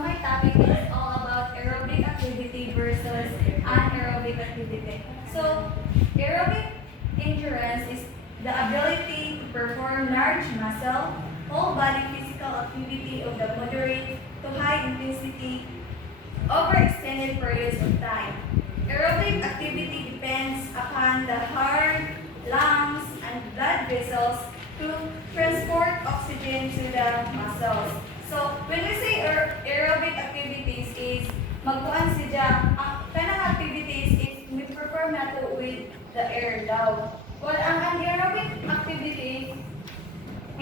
my topic is all about aerobic activity versus anaerobic activity. So, aerobic endurance is the ability to perform large muscle, whole body physical activity of the moderate to high intensity over extended periods of time. Aerobic activity depends upon the heart, lungs, and blood vessels to transport oxygen to the muscles. So, when we say aerobic activities is magkuan siya, ang kanang activities is we perform nato with the air daw. While ang anaerobic activity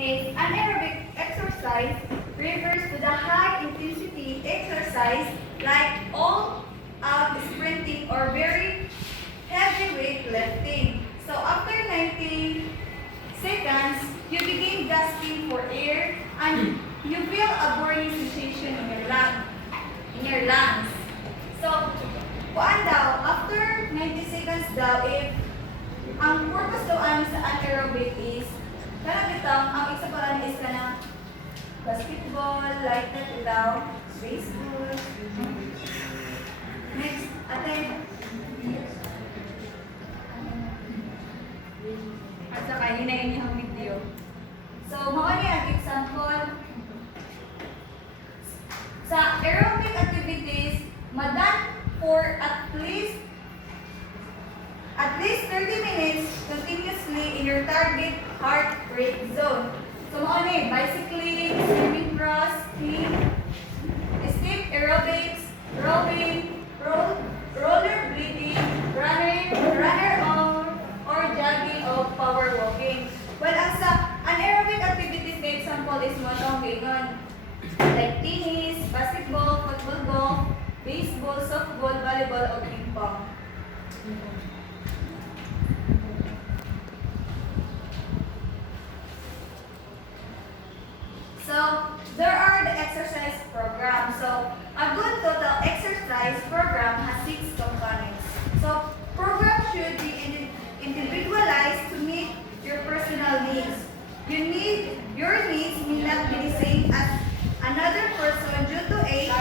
is anaerobic exercise refers to the high intensity exercise like all out sprinting or very heavy weight lifting. So after 90 seconds, you begin gasping for air and you feel a burning sensation in your lungs. So, kuan daw, after 90 seconds daw, if ang purpose daw sa anaerobic is, kanang bitang, ang isa pala is kanang basketball, like that daw, baseball. Next, ate. At saka, hinayin niyo ang video. So, mao ni ang example. Sa aerobic activities, madan for at least 30 minutes continuously in your target heart rate zone. So, mao ni bicycling, swimming cross, steep aerobics, rowing, rollerblading, runner or jogging o power walking. Well, ang sa anaerobic activities, the example is mo itong gingon. Like tennis, basketball, football, golf, baseball, softball, volleyball, o ping pong. So, there are the exercise program. So, a good total exercise program has 6 components. So, program should be individualized to meet your personal needs. Your needs may not be the same as another person due to age,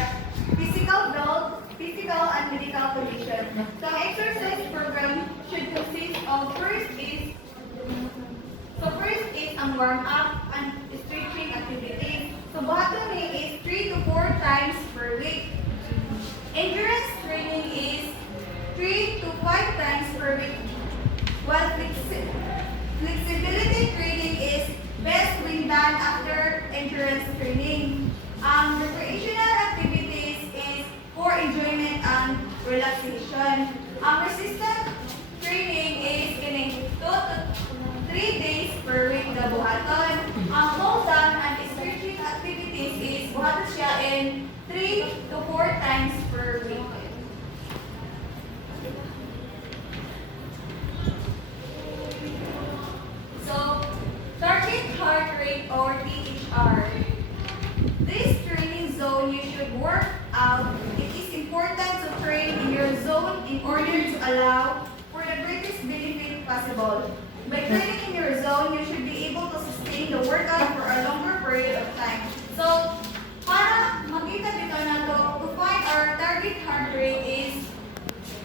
physical health, physical and medical condition. So, exercise program should consist of first is ang warm up and stretching activities. So, bottom is 3 to 4 times per week. Endurance training is 3 to 5 times per week. While flexibility training is best when done after endurance training. Recreational activities is for enjoyment and relaxation. Resistance training is in 2 to 3 days per week na buhaton. Cool down and stretching activities is buhaton siya in 3 to 4 times per week. So, target heart rate or THR. This training zone you should work out. It is important to train in your zone in order to allow for the greatest benefit possible. By training in your zone, you should be able to sustain the workout for a longer period of time. So, para makita dito na to find our target heart rate is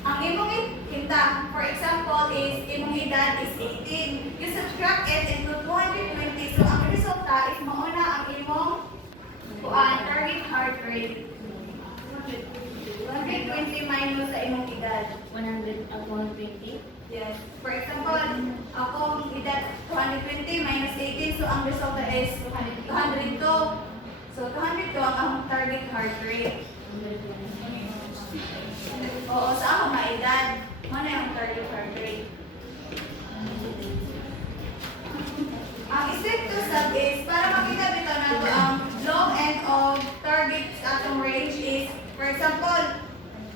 ang imong hinta. For example, is imong edad is 18. You subtract it into 220. So, ang resulta is mauna ang imong target heart rate. 120 minus sa imong edad. 120? Yes. For example, akong edad 220 minus 18. So, ang resulta is 202. So, 202 ang target heart rate. Oo, sa ako maedad. Ano yung target heart rate? Ang step to sub is, para makita dito na ito, ang long end of target sa atong range is, for example,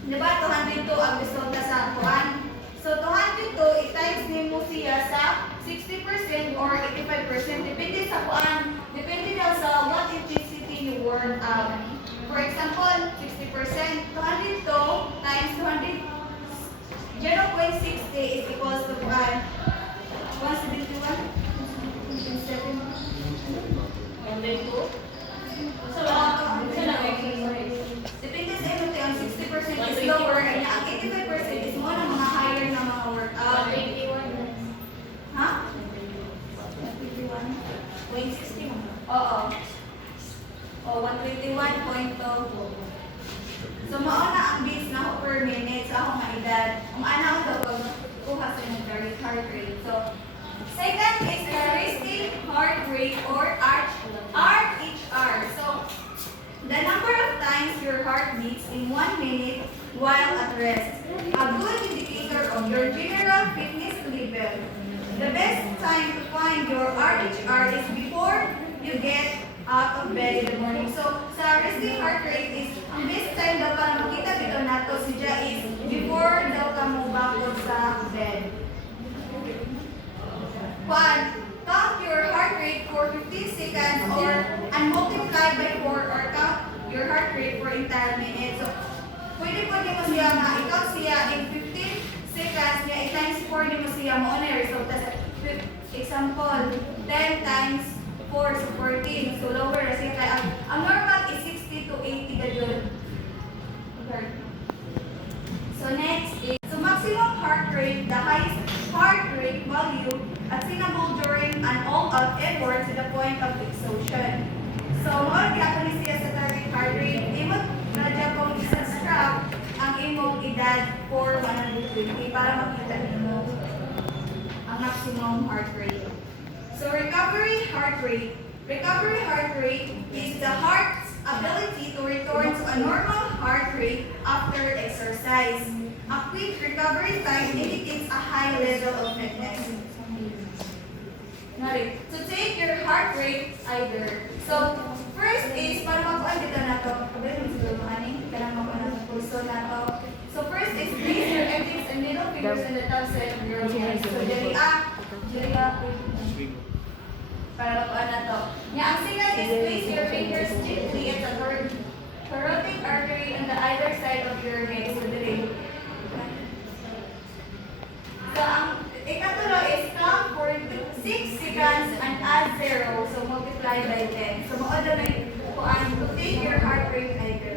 di ba 202 ang resulta sa kuan? So, 202, i-times din mo siya sa 60% or 85%. Depende sa kuan. Depende daw sa what intensity you work out. For example, 60%, 202 times 200, 0.60 is equals to 171? 102? So, Sa lang exercise. Oo. O, 121.2. So, mauna ang beats na ako per minute sa akong mga edad. Ang ana ko daw, kuha sa yung direct heart rate. So, second is the resting heart rate or RHR. So, the number of times your heart beats in 1 minute while at rest. A good indicator of your general fitness level. The best time to find your RHR is before you get out of bed in the morning. So, sa resting heart rate is, ang best time daw para makita dito nato siya is before daw ka mo bakod sa bed. One, count your heart rate for 15 seconds and multiply by 4 or count your heart rate for entire minute. So, pwede po mo siya ma-count siya in 15 seconds niya, i-times 4 mo siya mo na result. Example, 10 times 4 so 14. So, lower na siya. Kaya ang normal is 60 to 80 ganyan. Okay. So, next is, so maximum heart rate, the highest heart rate value attainable during an all-out effort to the point of exhaustion. So, mga ginagawa siya sa target heart rate, imot na dyan kung isa-strap ang imong edad for 120 para makita mo ang maximum heart rate. So, recovery heart rate. Recovery heart rate is the heart's ability to return to a normal heart rate after exercise. A quick recovery time indicates a high level of fitness. Nari, to take your heart rate either. So, first is, para makuha dito na to, kabili mo siguro ani, kailangan makuha na to, pulso na to. So, first is place your index and middle fingers in the top side of your hand. So, dili para makuha na to. Ang signal is place your fingers gently at the carotid artery on the either side of your head. So, dili. So, ang ikatulo is count for 6 seconds and add 0. So, multiply by 10. So, maoda na yung kuhaan to take your heart rate either.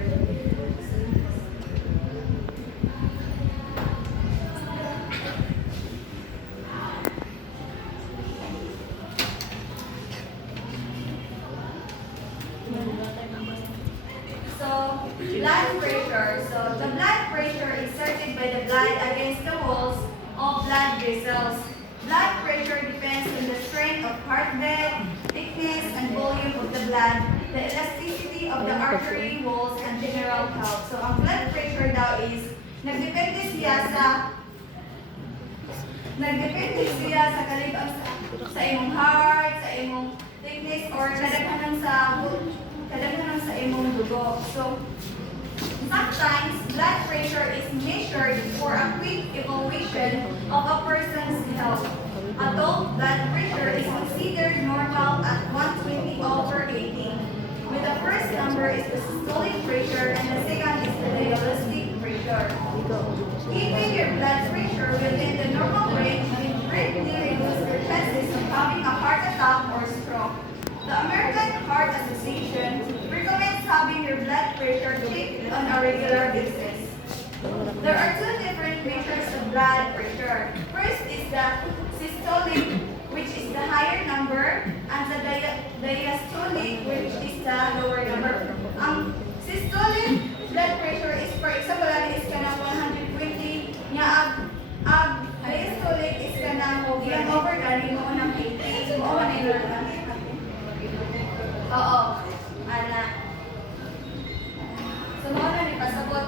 So, blood pressure. So, the blood pressure is circulated by the blood against the walls of blood vessels. Blood pressure depends on the strength of heartbeat, thickness, and volume of the blood, the elasticity of the artery walls, and general health. So, ang blood pressure daw is, nagdepende siya sa kalibang sa imong heart, sa imong thickness, or kadaghanan sa imong dugo. So, sometimes blood pressure is measured for a quick evaluation of a person's health. Adult blood pressure is considered normal at 120 over 80. With the first number is the systolic pressure and the second is the diastolic pressure. Keeping your blood pressure within the normal range will greatly reduce your chances of having a heart attack or stroke. The American Heart Association recommends having your blood pressure checked on a regular basis. There are two different measures of blood pressure. First is the systolic, which is the higher number, and the diastolic, which is the lower number. Ang systolic blood pressure is, for example, is kanang 120, nya ang diastolic is kanang yan over gani mo ng 80. So, ano na Oo, ana. So, mga na ni pasabot.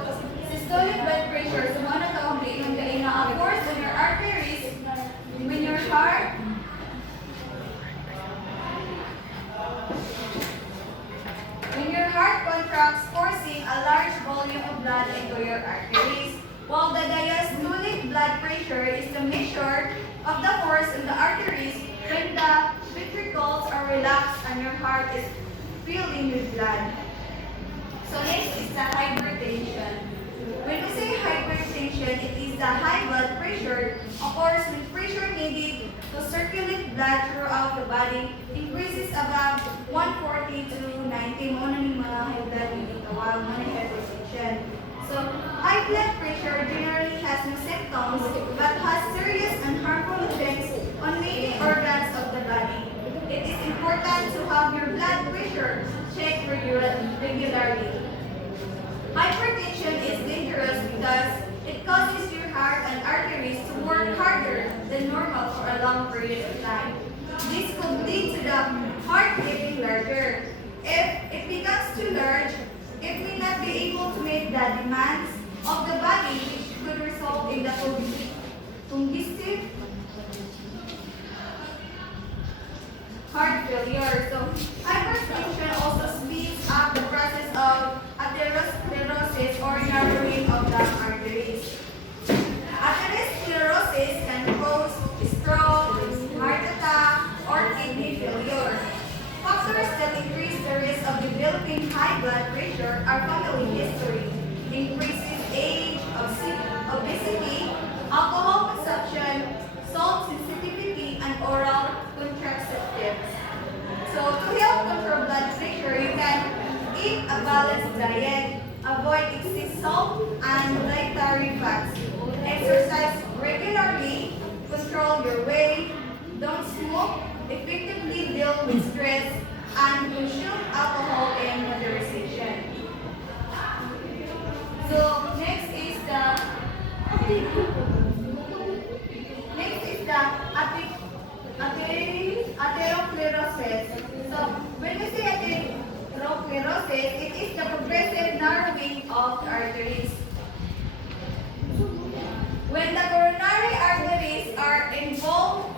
Systolic blood pressure, so mga na taong kaina. Of course, when your arteries, when your heart, contracts, forcing a large volume of blood into your arteries, while the diastolic blood pressure is the measure of the force in the arteries when the ventricles are relaxed and your heart is filling with blood. So next is the hypertension. When we say hypertension, it is the high blood pressure, occurs when pressure needed to circulate blood throughout the body increases above 140 to 90. Mo na ni mga high blood needed tawag mo na hypertension. So high blood pressure generally has no symptoms but has serious and harmful effects on many organs of the body. It is important to have your blood regularly. Hypertension is dangerous because it causes your heart and arteries to work harder than normal for a long period of time. This could lead to the heart getting larger. If it becomes too large, it may not be able to meet the demands of the body, which could result in the congestive heart failure. So, hypertension also speeds up the process of atherosclerosis or narrowing of the arteries. Atherosclerosis can cause stroke, heart attack, or kidney failure. Factors that increase the risk of developing high blood pressure are family history, increasing age, obesity, alcohol consumption, salt sensitivity, and oral contraceptives. So to help control blood pressure, you can eat a balanced diet, avoid excess salt and dietary fats, exercise regularly, control your weight, don't smoke, effectively deal with stress, and consume alcohol in moderation. So atherosclerosis. So when we say atherosclerosis, it is the progressive narrowing of the arteries. When the coronary arteries are involved,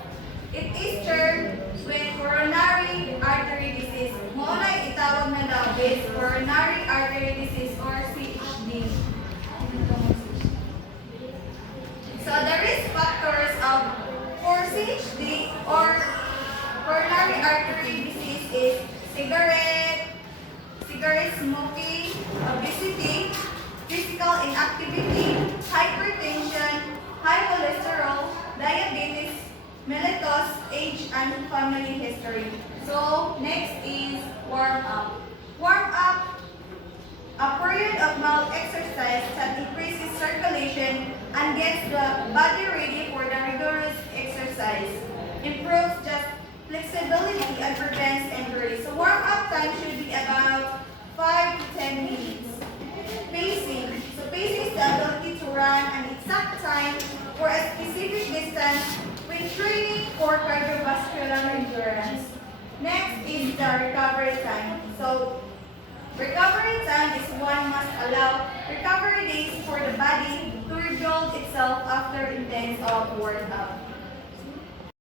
it is termed with coronary artery disease. Muna itawag na daw is coronary artery disease or CHD. So the risk factors for CHD or coronary artery disease is cigarette smoking, obesity, physical inactivity, hypertension, high cholesterol, diabetes, mellitus, age, and family history. So next is warm up. Warm up, a period of mild exercise that increases circulation and gets the body ready for the rigorous exercise. Improves the flexibility and prevents injury. So warm-up time should be about 5 to 10 minutes. Pacing. So pacing is the ability to run an exact time for a specific distance when training for cardiovascular endurance. Next is the recovery time. So recovery time is one must allow recovery days for the body to rebuild itself after intense workout.